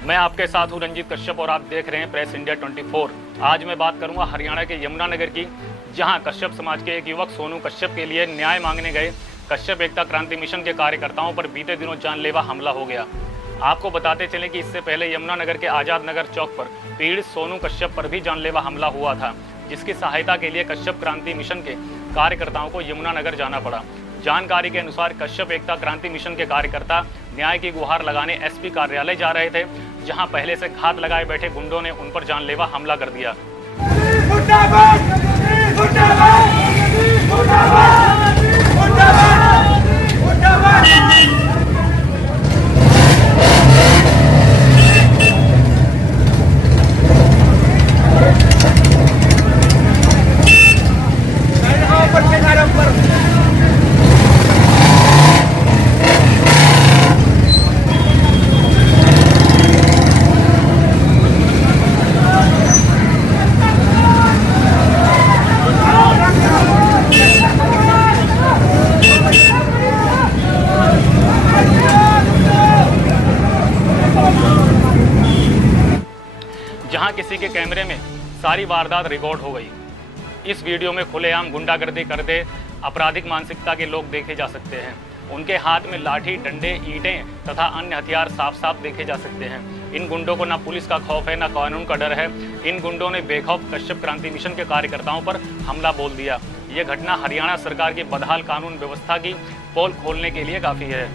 मैं आपके साथ हूं रंजीत कश्यप और आप देख रहे हैं प्रेस इंडिया 24। आज मैं बात करूंगा हरियाणा के यमुनानगर की, जहां कश्यप समाज के एक युवक सोनू कश्यप के लिए न्याय मांगने गए कश्यप एकता क्रांति मिशन के कार्यकर्ताओं पर बीते दिनों जानलेवा हमला हो गया। आपको बताते चले कि इससे पहले यमुनानगर के आजाद नगर चौक पर पीड़ित सोनू कश्यप पर भी जानलेवा हमला हुआ था, जिसकी सहायता के लिए कश्यप क्रांति मिशन के कार्यकर्ताओं को यमुनानगर जाना पड़ा। जानकारी के अनुसार कश्यप एकता क्रांति मिशन के कार्यकर्ता न्याय की गुहार लगाने एसपी कार्यालय जा रहे थे, जहां पहले से घात लगाए बैठे गुंडों ने उन पर जानलेवा हमला कर दिया। जहां किसी के कैमरे में सारी वारदात रिकॉर्ड हो गई। इस वीडियो में खुलेआम गुंडागर्दी करते आपराधिक मानसिकता के लोग देखे जा सकते हैं। उनके हाथ में लाठी, डंडे, ईंटें तथा अन्य हथियार साफ साफ देखे जा सकते हैं। इन गुंडों को ना पुलिस का खौफ है, ना कानून का डर है। इन गुंडों ने बेखौफ कश्यप क्रांति मिशन के कार्यकर्ताओं पर हमला बोल दिया। यह घटना हरियाणा सरकार की बदहाल कानून व्यवस्था की पोल खोलने के लिए काफी है।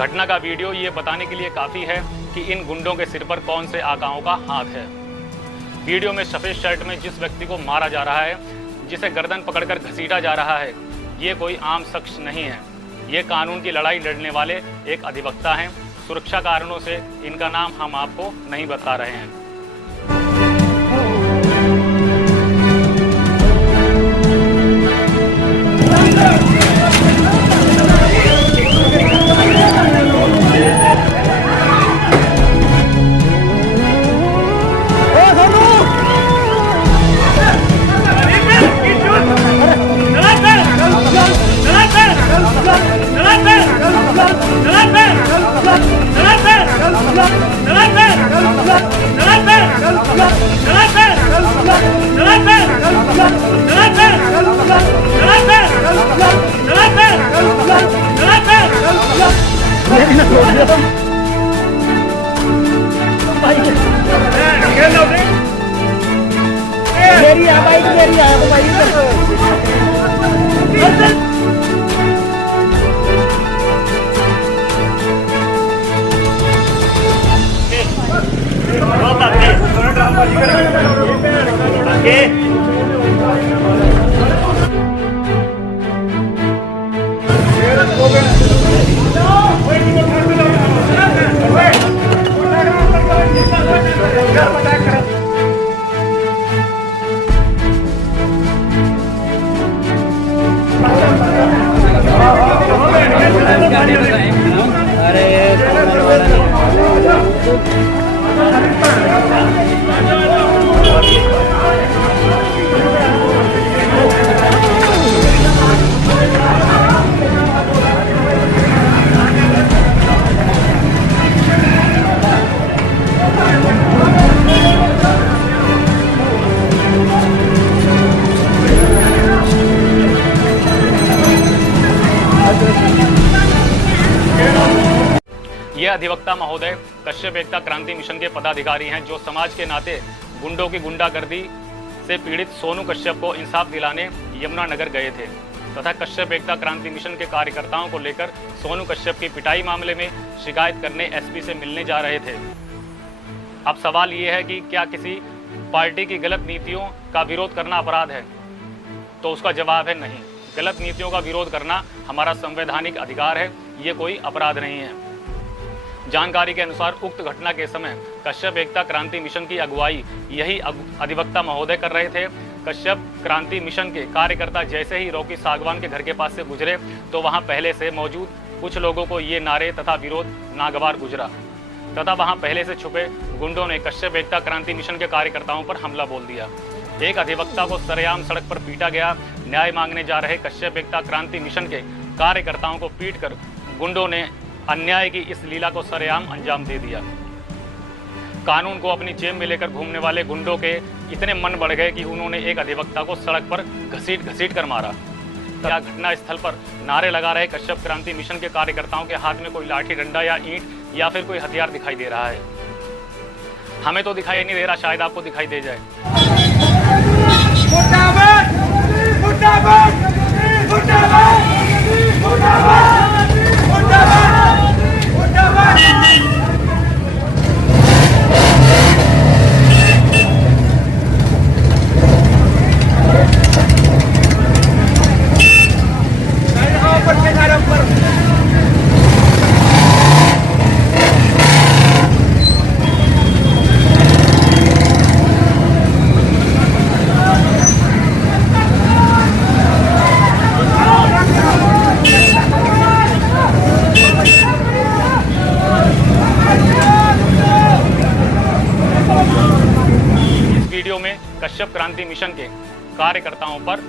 घटना का वीडियो ये बताने के लिए काफी है कि इन गुंडों के सिर पर कौन से आकाओं का हाथ है। वीडियो में सफेद शर्ट में जिस व्यक्ति को मारा जा रहा है, जिसे गर्दन पकड़कर घसीटा जा रहा है, ये कोई आम शख्स नहीं है। ये कानून की लड़ाई लड़ने वाले एक अधिवक्ता हैं। सुरक्षा कारणों से इनका नाम हम आपको नहीं बता रहे हैं। मेरी है बाइक, मेरी है वो बाइक। Okay. ये अधिवक्ता महोदय कश्यप एकता क्रांति मिशन के पदाधिकारी हैं, जो समाज के नाते गुंडों की गुंडागर्दी से पीड़ित सोनू कश्यप को इंसाफ दिलाने यमुनानगर गए थे तथा कश्यप एकता क्रांति मिशन के कार्यकर्ताओं को लेकर सोनू कश्यप की पिटाई मामले में शिकायत करने एसपी से मिलने जा रहे थे। अब सवाल ये है कि क्या किसी पार्टी की गलत नीतियों का विरोध करना अपराध है? तो उसका जवाब है नहीं। गलत नीतियों का विरोध करना हमारा संवैधानिक अधिकार है, ये कोई अपराध नहीं है। जानकारी के अनुसार उक्त घटना के समय कश्यप एकता क्रांति मिशन की अगुवाई यही अधिवक्ता महोदय कर रहे थे। कश्यप क्रांति मिशन के कार्यकर्ता जैसे ही रॉकी सागवान के घर के पास से गुजरे तो वहां पहले से मौजूद कुछ लोगों को ये नारे तथा विरोध नागवार गुजरा तथा वहां पहले से छुपे गुंडों ने कश्यप एकता क्रांति मिशन के कार्यकर्ताओं पर हमला बोल दिया। एक अधिवक्ता को सरेआम सड़क पर पीटा गया। न्याय मांगने जा रहे कश्यप एकता क्रांति मिशन के कार्यकर्ताओं को पीटकर गुंडों ने अन्याय की इस लीला को सरेआम अंजाम दे दिया। कानून को अपनी जेब में लेकर घूमने वाले गुंडों के इतने मन बढ़ गए कि उन्होंने एक अधिवक्ता को सड़क पर घसीट कर मारा। क्या घटना स्थल पर नारे लगा रहे कश्यप क्रांति मिशन के कार्यकर्ताओं के हाथ में कोई लाठी डंडा या ईंट या फिर कोई हथियार दिखाई दे रहा है? हमें तो दिखाई नहीं दे रहा, शायद आपको दिखाई दे जाए। मुर्दाबाद! मुर्दाबाद! मुर्दाबाद! मुर्दाबाद! मुर्दाबाद! मुर्दाबाद! वीडियो में कश्यप क्रांति मिशन के कार्यकर्ताओं पर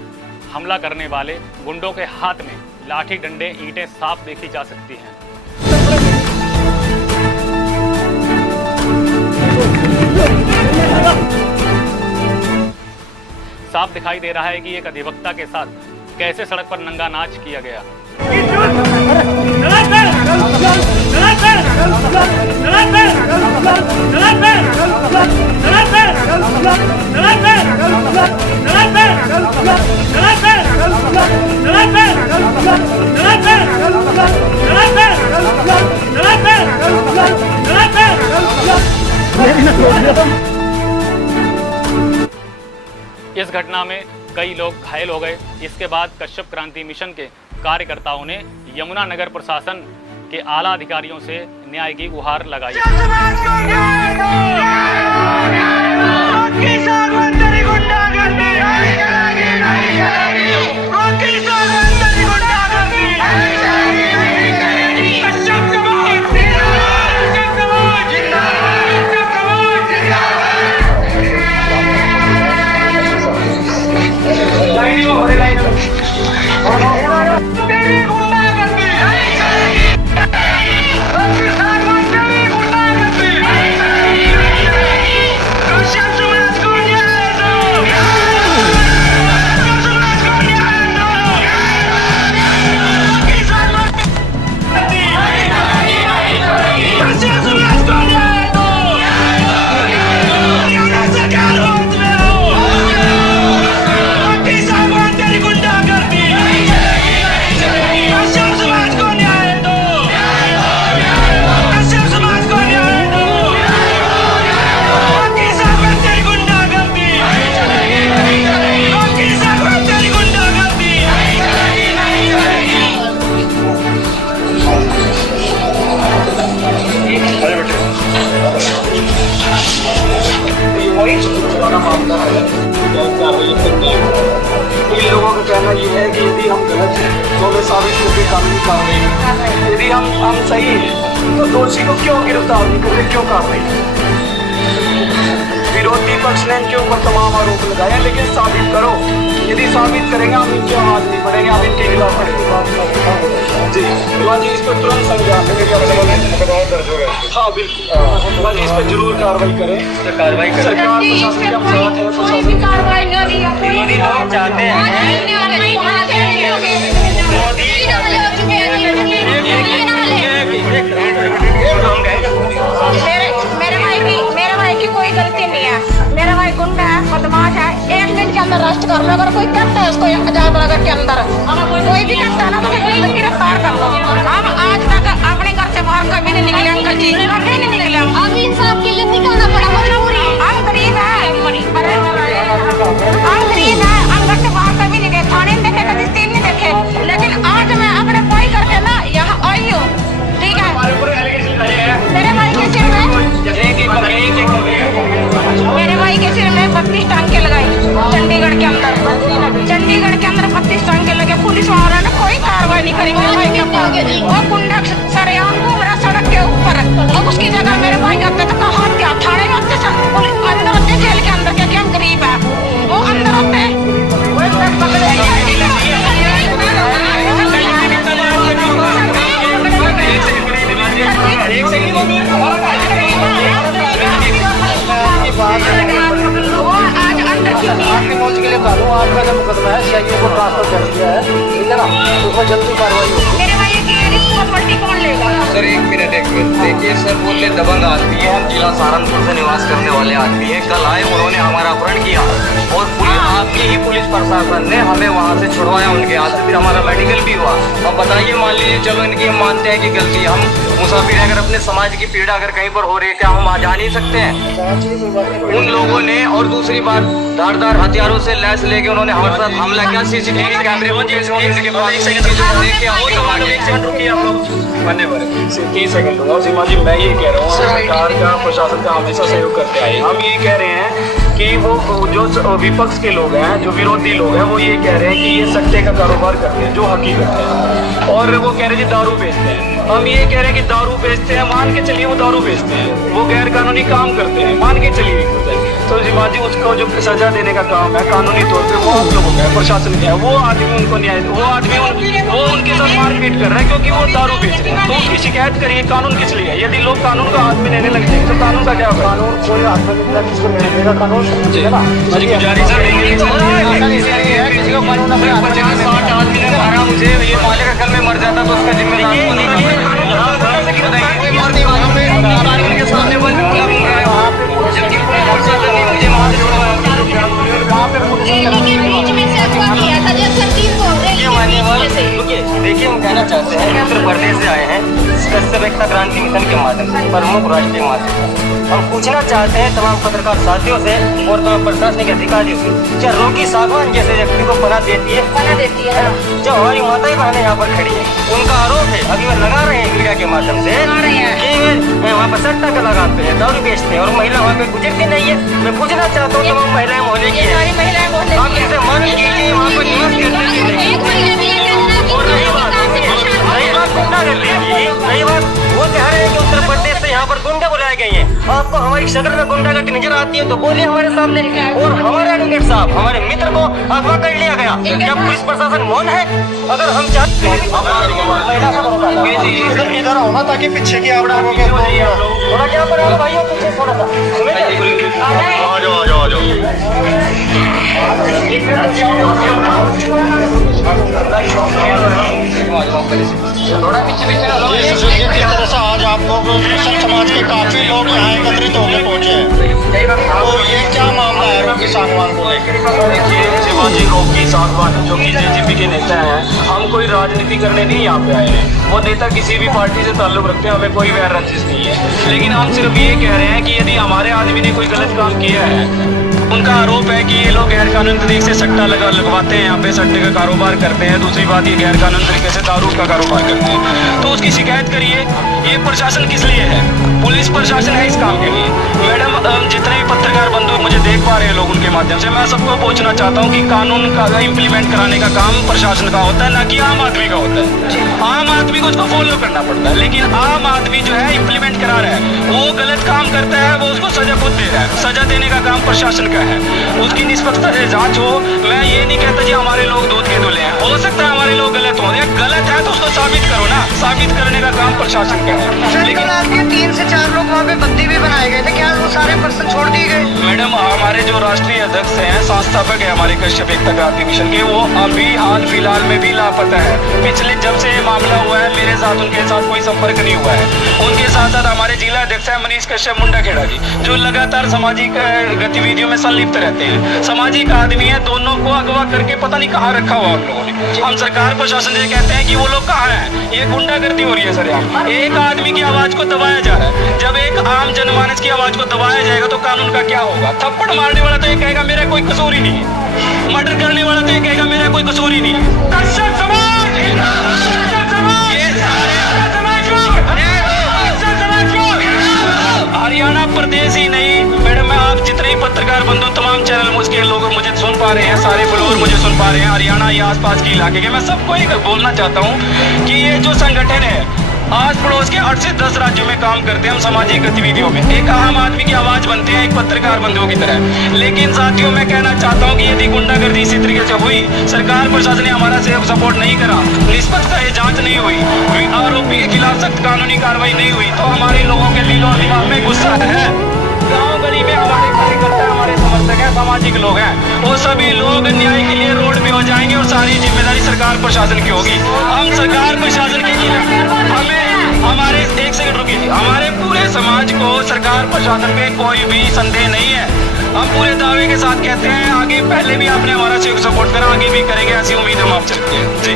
हमला करने वाले गुंडों के हाथ में लाठी डंडे ईंटें साफ देखी जा सकती हैं। साफ दिखाई दे रहा है कि एक अधिवक्ता के साथ कैसे सड़क पर नंगा नाच किया गया। इस घटना में कई लोग घायल हो गए। इसके बाद कश्यप क्रांति मिशन के कार्यकर्ताओं ने यमुनानगर प्रशासन के आला अधिकारियों से न्याय की गुहार लगाई। कहना ये है कि यदि हम गलत हैं तो हमें साबित करके कानूनी कार्रवाई, यदि हम सही हैं तो दोषी को क्यों गिरफ्तार नहीं करते, क्यों कार्रवाई? विरोधी पक्ष ने इनके ऊपर तमाम आरोप लगाए, लेकिन साबित करो। यदि साबित करेंगे हम इनके हाथ नहीं पड़ेंगे, हम इनके खिलाफ पड़ेंगे। जी जी, इस पर तुरंत संज्ञान हाँ बिल्कुल जी, इस पर जरूर कार्रवाई करें। कार्रवाई करें, सरकार प्रशासन के हम साथ है, प्रशासन चाहते मेरे भाई की कोई गलती नहीं है। मेरा भाई गुंडा है, बदमाश है। 1 दिन के अंदर अरेस्ट कर लो। अगर कोई करता है उसको आजाद नगर के अंदर, कोई भी करता है ना तो गिरफ्तार कर लो। हम आज तक अपने घर से बाहर कभी नहीं निकले अंकल जी, कभी नहीं निकले। अब इंसाफ के लिए निकलना पड़ा, मजबूरी। हम गरीब है, हम गरीब है, हम घर से बाहर कभी नहीं गए, थाने नहीं देखे, कभी स्टील नहीं देखे। लेकिन आज मैं अपने भाई करके ना यहाँ आई हूँ, ठीक है। मेरे भाई के सिर में 32 टांके लगाई चंडीगढ़ के अंदर। चंडीगढ़ के अंदर 32 टांके लगे। पुलिस वाला ने कोई कार्रवाई नहीं करी मेरे भाई के ऊपर। वो गुंडा सरेआम घूम रहा सड़क के ऊपर। अब उसकी जगह मेरे भाई करते तो कहाँ क्या थाने में होते, अंदर होते जेल के अंदर, क्योंकि हम गरीब है। वो अंदर होते के लिए कानून आपका जो मुकदमा है सीआईए को ट्रांसफर कर दिया है, ठीक है ना, उसमें जल्दी कार्रवाई होगी। मेरे भाई की प्रॉपर्टी कौन लेगा? सर 1 मिनट देखिए सर, बोले दबंग आदमी है, हम जिला सहारनपुर से निवास करने वाले आदमी हैं। कल आए, उन्होंने हमारा अपहरण किया और आपकी ही पुलिस प्रशासन ने हमें वहाँ से छुड़वाया उनके हाथ से, फिर हमारा मेडिकल भी हुआ। अब बताइए, मान लीजिए चलो इनकी हम मानते हैं कि गलती, हम मुसाफिर अगर अपने समाज की पीड़ा अगर कहीं पर हो रही है, क्या हम आ जा नहीं सकते हैं? उन लोगों ने, और दूसरी बात, धारदार हथियारों से लैस लेके उन्होंने हमारे साथ हमला किया। सीसीटीवी कैमरे को देखे, सिर्फ 30 सेकंड दूंगा। सीमा जी, मैं ये कह रहा हूँ, सरकार का, प्रशासन का हमेशा सहयोग करते आए। हम ये कह रहे हैं कि वो जो विपक्ष के लोग हैं, जो विरोधी लोग हैं, वो ये कह रहे हैं कि ये सट्टे का कारोबार करते हैं, जो हकीकत है। और वो कह रहे हैं कि दारू बेचते हैं। हम ये कह रहे हैं कि दारू बेचते हैं, मान के चलिए वो दारू बेचते हैं, वो गैर कानूनी काम करते हैं, मान के चलिए। तो जीवा जी, उसको जो सजा देने का काम है कानूनी तौर पे, वो आप लोगों का है, प्रशासन का है। वो आदमी उनको न्याय, वो आदमी वो उनके साथ मारपीट कर रहा है क्योंकि वो दारू बेच रहे हैं। तो उसकी शिकायत करिए, कानून किस लिए है? यदि लोग कानून का हाथ में लेने लग जाएंगे तो कानून का क्या होगा? कानून कोई हाथ में नहीं, किसको लेगा कानून, है ना? किसी को कानून 50-60 आदमी ने मारा मुझे, ये मालिक का कल में मर जाता तो उसका जिम्मेदार कौन है? देखिए, हम कहना चाहते हैं कि उत्तर प्रदेश से आए हैं, कश्यप एकता क्रांति मिशन के माध्यम से, प्रमुख राष्ट्रीय माध्यम से। हम पूछना चाहते हैं तमाम पत्रकार साथियों से और तमाम प्रशासनिक अधिकारियों से, क्या रोकी सागवान जैसे व्यक्ति को पनाह देती है? जो हमारी माताएं बहनें यहाँ पर खड़ी है, उनका आरोप है, अभी वो लगा रहे हैं मीडिया के माध्यम से कि वहाँ पर सट्टा का लगाते हैं, दारू बेचते हैं और महिला वहाँ पे गुजरती नहीं है। मैं पूछना चाहता हूँ, तमाम महिलाएं मोहल्ले की है, आप इनसे मन कीजिए, वहाँ पर निवास करते हैं। और रही बात गुंडागर्दी की, रही बात, वो कह रहे हैं कि उत्तर प्रदेश से यहाँ पर गुंडे बुलाए गए हैं। आपको हमारी शक्ल में गुंडागर्दी नजर आती है तो बोलिए हमारे सामने। और हमारे एडवोकेट साहब, हमारे मित्र को अगवा कर लिया गया, क्या पुलिस प्रशासन मौन है? अगर हम चाहते हैं इधर होना ताकि पीछे की आप लोगों के थोड़ा क्या पर भाइयों, पीछे थोड़ा सा आ जाओ। थोड़ा पीछे की तरह से आज आप लोग समाज के काफी लोग यहाँ एकत्रित होकर पहुंचे हैं, तो ये क्या मामला है रोकी सागवान को लेकर? देखिए शिवाजी, रोकी सागवान जो कि जेजेपी के नेता हैं, हम कोई राजनीति करने नहीं यहाँ पे आए हैं। वो नेता किसी भी पार्टी से ताल्लुक रखते हैं, हमें कोई वैर रंजिश नहीं है। लेकिन हम सिर्फ ये कह रहे हैं कि यदि हमारे आदमी ने कोई गलत काम किया है, उनका आरोप है कि ये लोग गैर कानूनी तरीके से सट्टा लगवाते हैं, यहाँ पे सट्टे का कारोबार करते हैं। दूसरी बात, ये गैर कानूनी तरीके से दारू का कारोबार करते हैं, तो उसकी शिकायत करिए। ये प्रशासन किस लिए है? पुलिस प्रशासन है इस काम के लिए। मैडम, जितने भी पत्रकार बंधु मुझे देख पा रहे हैं लोग उनके माध्यम से, मैं सबको पूछना चाहता हूँ कि कानून का इम्प्लीमेंट कराने का काम प्रशासन का होता है, ना कि आम आदमी का होता है। आम आदमी को उसको फॉलो करना पड़ता है, लेकिन आम आदमी जो है इम्प्लीमेंट करा रहा है, वो गलत काम करता है, वो उसको सजा खुद दे रहा है। सजा देने का काम प्रशासन का है, उसकी निष्पक्षता से जांच हो। मैं ये नहीं कहता जी हमारे लोग दूध के धुले हैं, हो सकता है हमारे लोग गलत हो, गलत है तो उसको साबित करो ना, साबित करने का काम प्रशासन का है। लेकिन आपके 3 से 4 लोग वहाँ पे बंदी भी बनाए गए थे, क्या वो सारे पर्सन छोड़ दिए गए? मैडम हमारे जो राष्ट्रीय अध्यक्ष हैं, संस्थापक है हमारे कश्यप एकता क्रांति मिशन के, वो अभी हाल फिलहाल में भी लापता है। पिछले जब से ये मामला हुआ है मेरे साथ उनके साथ कोई संपर्क नहीं हुआ है। उनके साथ साथ हमारे जिला अध्यक्ष है मनीष कश्यप मुंडाखेड़ा जी, जो लगातार सामाजिक गतिविधियों में संलिप्त रहते हैं। सामाजिक आदमी है, दोनों को अगवा करके पता नहीं कहाँ रखा हुआ उन लोगों ने। हम सरकार प्रशासन से कहते हैं कि वो लोग कहाँ हैं, ये गुंडागर्दी हो रही है सर। यहाँ एक आदमी की आवाज को दबाया जा रहा है, जब एक आम जनमानस की आवाज को दबाया जाएगा तो कानून का क्या होगा? थप्पड़ मारने वाला तो ये कहेगा मेरा कोई कसूर ही नहीं है, मर्डर करने वाला तो ये कहेगा मेरा कोई कसूर ही नहीं है। कश्यप समाज, ये सारे हरियाणा प्रदेश ही नहीं मैडम, आप जितने ही पत्रकार बंधु तमाम चैनल मुझके लोग मुझे सुन पा रहे हैं, सारे फॉलोअर मुझे सुन पा रहे हैं हरियाणा या आसपास के इलाके के, मैं सबको ही बोलना चाहता हूँ कि ये जो संगठन है आस पड़ोस के 8 से 10 राज्यों में काम करते हैं हम सामाजिक गतिविधियों में, एक आम आदमी की आवाज बनते हैं एक पत्रकार बंधुओं की तरह। लेकिन साथियों मैं कहना चाहता हूं कि यदि गुंडागर्दी इसी तरीके से हुई, सरकार प्रशासन ने हमारा सपोर्ट नहीं करा, निष्पक्षता जांच नहीं हुई, आरोपी के खिलाफ सख्त कानूनी कार्रवाई नहीं हुई, तो हमारे लोगों के दिल और दिमाग में गुस्सा है। गाँव गली में हमारे कार्यकर्ता हमारे समर्थक हैं, सामाजिक लोग हैं, वो सभी लोग न्याय के लिए रोड पे हो जाएंगे और सारी जिम्मेदारी सरकार प्रशासन की होगी। हम सरकार प्रशासन के लिए हमारे एक सेकंड रुकिए, हमारे पूरे समाज को सरकार प्रशासन पे कोई भी संदेह नहीं है। हम पूरे दावे के साथ कहते हैं आगे पहले भी आपने हमारा सपोर्ट करा, आगे भी करेंगे, ऐसी उम्मीद हम आपसे रखते हैं। जी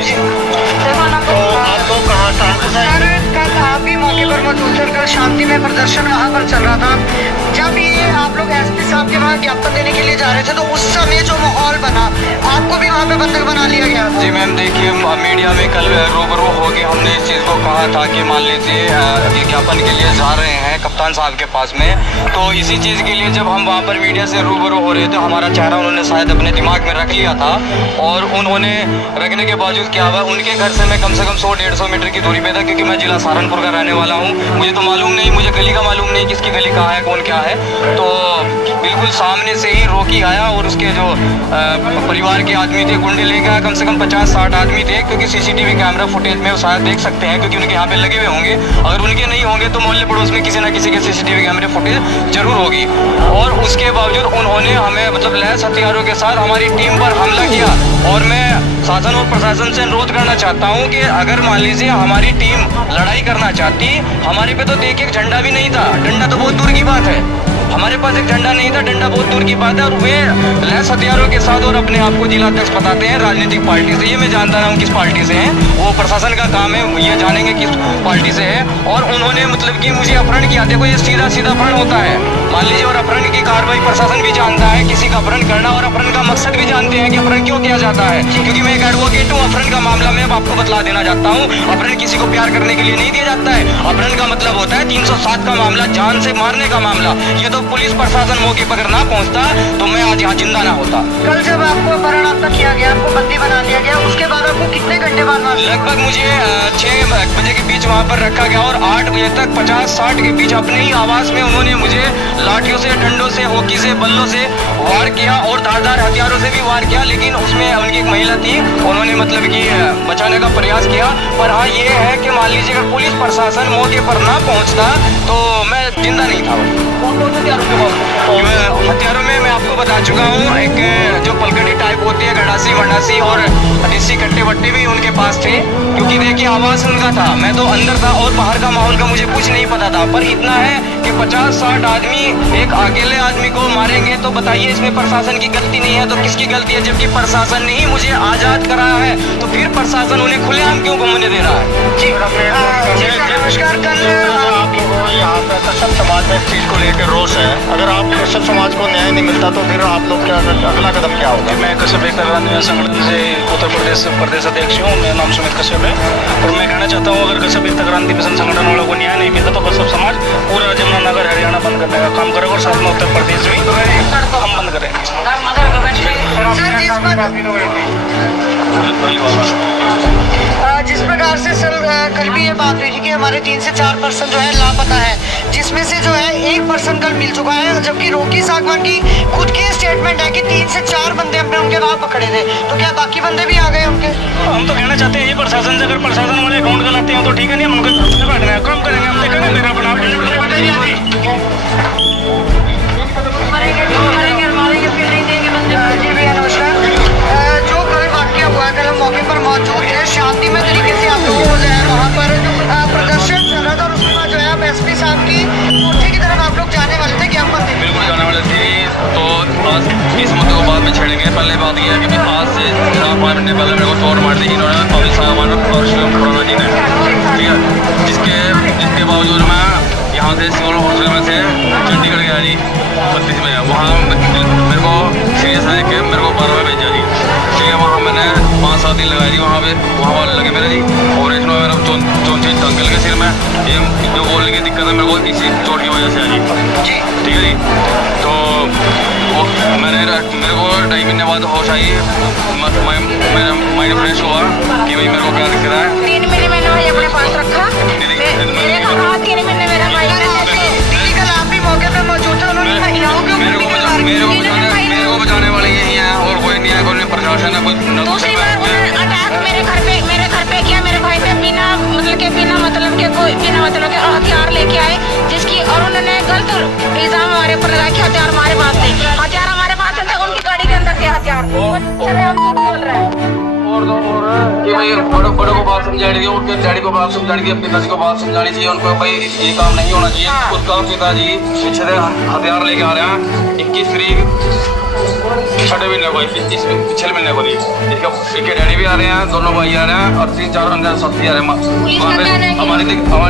तो आप लोग कहाँ था? सर कल आप भी मौके पर मौजूद थे, कल शांति में प्रदर्शन वहाँ पर चल रहा था, जब ये आप लोग एसपी साहब के वहाँ ज्ञापन देने के लिए जा रहे थे तो उस समय जो माहौल बना, आपको भी वहाँ पे बंधक बना लिया गया? जी मैम देखिए, मीडिया में कल रूबरू हो के हमने इस चीज़ को कहा था कि मान लीजिए विज्ञापन के लिए जा रहे हैं कप्तान साहब के पास में, तो इसी चीज़ के लिए जब हम वहाँ पर मीडिया से रूबरू हो रहे थे हमारा चेहरा उन्होंने शायद अपने दिमाग में रख लिया था, और उन्होंने रखने के बावजूद क्या हुआ, उनके घर से मैं कम से कम 100-150 मीटर की दूरी पे था, क्योंकि मैं जिला सहारनपुर का रहने वाला हूँ। मुझे तो मालूम नहीं, मुझे गली का मालूम नहीं किसकी गली कहाँ है, कौन क्या है, तो बिल्कुल सामने से ही रोकी आया और उसके जो परिवार के आदमी थे गुंडे लेके आया, कम से कम 50-60 आदमी थे, क्योंकि सीसीटीवी कैमरा फुटेज में शायद देख सकते हैं, क्योंकि उनके यहाँ पे लगे हुए होंगे, अगर उनके नहीं होंगे तो मोहल्ले पड़ोस में किसी ना किसी के सीसीटीवी कैमरे फुटेज जरूर होगी। और उसके बावजूद उन्होंने हमें मतलब लैस हथियारों के साथ हमारी टीम पर हमला किया, और मैं शासन और प्रशासन से अनुरोध करना चाहता हूँ कि अगर मान लीजिए हमारी टीम लड़ाई करना चाहती, हमारे पे तो देखिए झंडा भी नहीं था, डंडा तो बहुत दूर की बात है, हमारे पास एक झंडा नहीं था, डंडा बहुत दूर की बात है, और वे लैस हथियारों के साथ और अपने आप को जिला अध्यक्ष बताते हैं राजनीतिक पार्टी से, ये मैं जानता रहा हूँ किस पार्टी से हैं, वो प्रशासन का काम है ये जानेंगे किस पार्टी से है, और उन्होंने मतलब कि मुझे अपहरण किया। देखो ये सीधा सीधा अपहरण होता है मान लीजिए, और अपहरण की कार्रवाई प्रशासन भी जानता है, किसी का अपहरण करना और अपहरण का मकसद भी जानते हैं कि अपहरण क्यों किया जाता है, क्योंकि मैं एक एडवोकेट हूँ। अपहरण का मामला मैं अब आपको बतला देना चाहता हूँ, अपहरण किसी को प्यार करने के लिए नहीं दिया जाता है, अपहरण का मतलब होता है 307 का मामला, जान से मारने का मामला। ये तो पुलिस प्रशासन मौके पर अगर ना पहुंचता तो मैं आज यहाँ जिंदा ना होता। कल जब आपको अपहरण आपका किया गया, आपको बंदी बना लिया गया, उसके बाद आपको कितने घंटे बाद लगभग मुझे 6 बजे के बीच वहाँ पर रखा गया, और 8 बजे तक 50-60 के बीच अपने ही आवाज में उन्होंने मुझे लाठियों से, डंडों से, हॉकी से, बल्लों से वार किया, और धारदार हथियारों से भी वार किया, लेकिन उसमें उनकी एक महिला थी, उन्होंने मतलब कि बचाने का प्रयास किया। पर हाँ ये है कि मान लीजिए अगर पुलिस प्रशासन मौके पर ना पहुँचता तो मैं जिंदा नहीं था। हथियारों में मैं आपको बता चुका हूँ, एक जो पलकड़ी टाइप होती है, गड़ासी वंडासी और देसी कट्टे वट्टे भी उनके पास थे, क्योंकि देखिए आवाज उनका था, मैं तो अंदर था और बाहर का माहौल का मुझे कुछ नहीं पता था। पर इतना है कि 50-60 आदमी एक अकेले आदमी को मारेंगे तो बताइए इसमें प्रशासन की गलती नहीं है तो किसकी गलती है? जबकि प्रशासन ने ही मुझे आजाद कराया है, तो फिर प्रशासन उन्हें खुलेआम क्यों घूमने दे रहा है? जी नमस्कार। कल आप लोगों यहाँ पे कश्यप समाज में इस चीज़ को लेकर रोष है, अगर आप कश्यप समाज को न्याय नहीं मिलता तो फिर आप लोग क्या अगला कदम क्या होगा? मैं कश्यप एकता क्रांति संगठन से उत्तर प्रदेश अध्यक्ष हूँ, मेरा नाम सुमित कश्यप है, और मैं कहना चाहता हूँ अगर कश्यप एकता क्रांति मिशन संगठन वालों को न्याय नहीं मिलता तो कश्यप समाज पूरा जमुनानगर हरियाणा बंद करने का काम करेगा, और साथ में उत्तर प्रदेश भी हम बंद करेंगे। सर जिस प्रकार से सर कल भी ये बात हुई थी कि हमारे 3 से 4 पर्सन जो है लापता है, जिसमें से जो है 1 पर्सन कल मिल चुका है, जबकि रोकी सागवान की खुद की स्टेटमेंट है कि 3 से 4 बंदे हमने उनके वहाँ पकड़े थे। तो क्या बाकी बंदे भी आ गए उनके? हम तो कहना चाहते हैं ये प्रशासन से, अगर प्रशासन वाले अकाउंट गलाते हैं तो ठीक है, नहीं हम उनके बैठ रहे हैं, कम करेंगे, हम देखेंगे मेरा अपना जी भैया नमस्कार। जो कल वाक्य हुआ, कल हम मौके पर मौजूद है, शांतिमय तरीके से आप लोगों को जो है वहाँ पर प्रदर्शन चल रहा था और उसके बाद जो है आप एसपी साहब की कोठी की तरफ आप लोग जाने वाले थे, क्या पता? बिल्कुल जाने वाले थे। तो आज इस मुद्दे को बाद में छेड़ेंगे। पहले बात यह है कि आज से 4-5 महीने पहले मेरे को चोट मार दी इन्होंने, अभी साहबान और शिवम खुराना जी ने, ठीक है, जिसके बावजूद मैं यहाँ से सिविल हॉस्पिटल में से चंडीगढ़ गया जी 32 में, वहाँ मेरे को सीरियस है कि मेरे को 12 में भेजा जी, ठीक है। वहाँ मैंने 5-7 दिन लगाए जी, वहाँ वाले लगे मेरे जी, और इसमें मेरा चौंची टंगल के सिर में, ये जो बोलने की दिक्कत है मेरे को इसी चोट की वजह से है जी, ठीक है जी। तो मेरे को 2.5 महीने बाद होश आई, मेरा माइंड फ्रेश हुआ कि भाई मेरे को क्या दिक्कत है। 3 महीने मैंने भाई अपने पास रखा, मेरे को कहा 3 महीने मेरा भाई कल आप भी मौके पर मौजूद थे, उन्होंने मेरे को बचाने वाले यही हैं और कोई नहीं है, कोई नहीं प्रशासन है, कोई दूसरी बार उन्होंने अटैक मेरे घर पे किया, मेरे भाई पे बिना मतलब के हथियार लेके आए, जिसकी और उन्होंने गलत इल्जाम हमारे ऊपर लगाया कि हथियार हमारे पास थे, हथियार हमारे पास थे, उनकी गाड़ी के अंदर थे हथियार। हम बोल रहे हैं कि भाई बड़ों को बात समझानी चाहिए, उनके डैडी को बात समझानी चाहिए, पिताजी को बात समझानी चाहिए उनको, भाई ये काम नहीं होना चाहिए। उसका पिताजी पीछे से हथियार लेके आ रहे हैं 21 तारीख 6 महीने को, पिछले महीने को इसके डैडी भी आ रहे हैं, दोनों भाई आ रहे हैं और 3-4 अंदर साथी आ रहे हैं। हमारी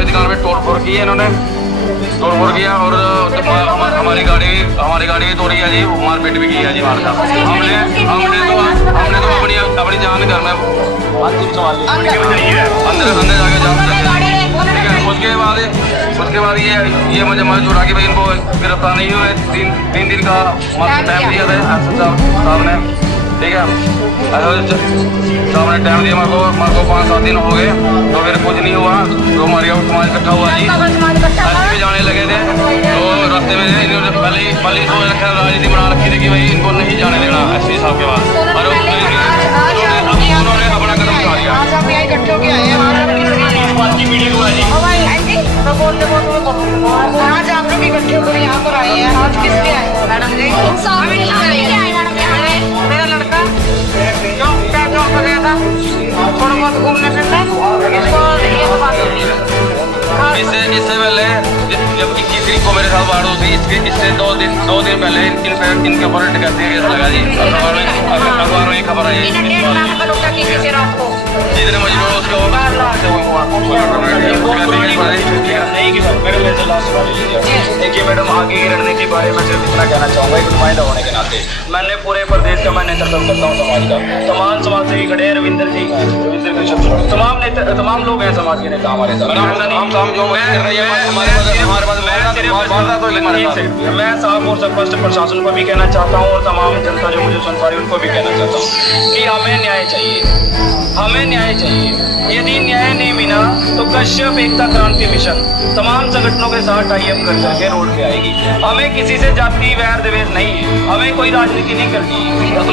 दुकान पे तोड़ फोड़ की है इन्होंने, तोड़ फोड़ किया और हमारी गाड़ी भी तोड़ी है जी, मारपीट भी की है जी हमारे साथ। हमने तो अपनी जान घर में अंदर जाके जान, उसके बाद ये मुझे मजबूर कि भाई इनको गिरफ्तार नहीं हुए, 3 दिन का टाइम दिया था साहब ने, ठीक है, साहब ने टाइम दिया मेरे को 5-7 दिन हो गए, तो फिर कुछ नहीं हुआ, तो हमारी समाज इकट्ठा हुआ जी, ऐसे भी जाने लगे थे, तो रास्ते में इन्होंने पहले तो राजनीति बना रखी थी कि भाई इनको नहीं जाने देना एसपी साहब के पास, और उन्होंने अपना कदम उठा लिया। आज आप यहाँ इकट्ठे होके आए हैं, आज आप लोग इकट्ठे होकर यहाँ पर आए हैं, आज किस लिए आए हैं मैडम जी? मेरा लड़का चौक पर गया था थोड़ा बहुत घूमने फिरने, इसको ये तो बात इससे पहले जब 21 तारीख को मेरे साथ बाढ़ हुई थी, इससे 2 दिन पहले इनके ऊपर डकैती केस लगा जी, अखबार में खबर आई, जितने मजदूर उसको देखिए मैडम, आगे की रणनीति के बारे में सिर्फ इतना कहना चाहूँगा, एक नुमाइंदा होने के नाते मैंने पूरे प्रदेश का मैं नेतृत्व करता हूँ समाज का, तमाम समाज सेवी खड़े हैं, रविंद्र कश्यप, तमाम लोग हैं समाज के नेता हमारे साथ। हम काम जो मैं साफ और स्पष्ट प्रशासन को भी कहना चाहता हूँ और तमाम जनता जो मुझे सुन पा रही है उनको भी कहना चाहता हूँ कि हमें न्याय चाहिए, हमें न्याय चाहिए। यदि न्याय नहीं मिला तो कश्यप एकता क्रांति मिशन तमाम संगठनों के साथ टाई अप कर करके रोड पे आएगी। हमें किसी से जाति वैर द्वेष नहीं है, हमें कोई राजनीति नहीं करनी।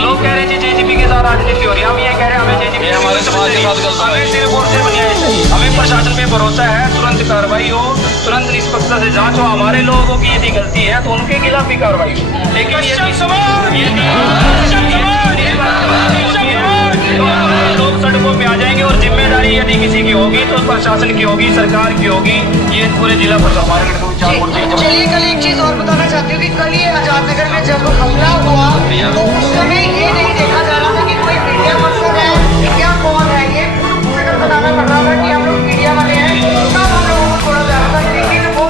लोग कह रहे हैं जेजेपी के साथ राजनीति हो रही है, हम ये कह रहे हैं हमें जेजेपी हमारे समाज के साथ हमें सिर्फ और सिर्फ न्याय चाहिए। हमें प्रशासन पे भरोसा है, तुरंत कार्रवाई हो, तुरंत निष्पक्षता से जांच हो, हमारे लोगों की यदि गलती है तो उनके खिलाफ भी कार्रवाई हो। लेकिन लोग सड़कों पे आ जाएंगे और जिम्मेदारी यदि किसी की होगी तो प्रशासन की होगी, सरकार की होगी, ये पूरे जिला प्रशासन। चलिए कल एक चीज और बताना चाहती हूँ कि कल ये आजाद नगर में जब हमला हुआ तो उस समय ये नहीं देखा जा रहा था कि कोई मीडिया पर्सन है या कौन है, ये खुद बताना पड़ रहा था कि हम लोग मीडिया वाले हैं, तब हम लोगों को छोड़ा जा रहा था। लेकिन वो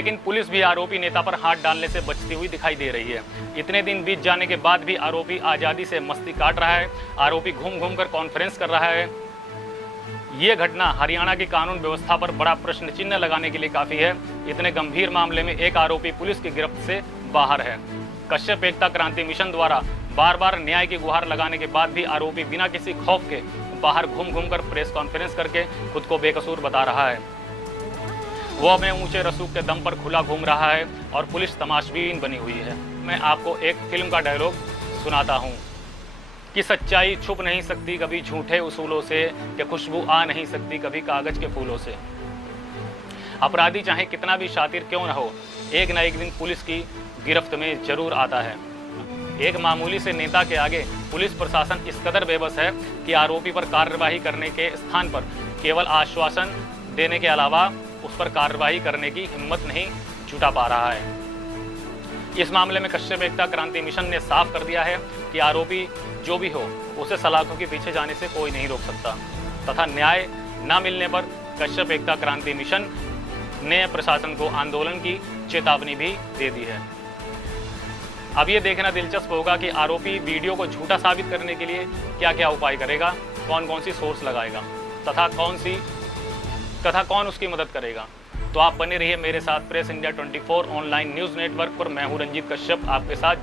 लेकिन पुलिस भी आरोपी नेता पर हाथ डालने से बचती हुई दिखाई दे रही है। इतने दिन बीत जाने के बाद भी आरोपी आज़ादी से मस्ती काट रहा है। आरोपी घूम घूम कर कॉन्फ्रेंस कर रहा है। ये घटना हरियाणा की कानून व्यवस्था पर बड़ा प्रश्न चिन्ह लगाने के लिए काफ़ी है। इतने गंभीर मामले में एक आरोपी पुलिस की गिरफ्त से बाहर है। कश्यप एकता क्रांति मिशन द्वारा बार बार न्याय की गुहार लगाने के बाद भी आरोपी बिना किसी खौफ के बाहर घूम घूम कर प्रेस कॉन्फ्रेंस करके खुद को बेकसूर बता रहा है। वो अपने ऊंचे रसूख के दम पर खुला घूम रहा है और पुलिस तमाशबीन बनी हुई है। मैं आपको एक फिल्म का डायलॉग सुनाता हूँ कि सच्चाई छुप नहीं सकती कभी झूठे उसूलों से, कि खुशबू आ नहीं सकती कभी कागज के फूलों से। अपराधी चाहे कितना भी शातिर क्यों न हो, एक न एक दिन पुलिस की गिरफ्त में जरूर आता है। एक मामूली से नेता के आगे पुलिस प्रशासन इस कदर बेबस है कि आरोपी पर कार्रवाई करने के स्थान पर केवल आश्वासन देने के अलावा उस पर कार्रवाई करने की हिम्मत नहीं जुटा पा रहा है। इस मामले में कश्यप एकता क्रांति मिशन ने साफ कर दिया है कि आरोपी जो भी हो उसे सलाखों के पीछे जाने से कोई नहीं रोक सकता, तथा न्याय न मिलने पर कश्यप एकता क्रांति मिशन ने प्रशासन को आंदोलन की चेतावनी भी दे दी है। अब ये देखना दिलचस्प होगा कि आरोपी वीडियो को झूठा साबित करने के लिए क्या क्या उपाय करेगा, कौन कौन सी सोर्स लगाएगा तथा कौन उसकी मदद करेगा। तो आप बने रहिए मेरे साथ press India 24 online news network पर। मैं हूं रंजीत कश्यप आपके साथ।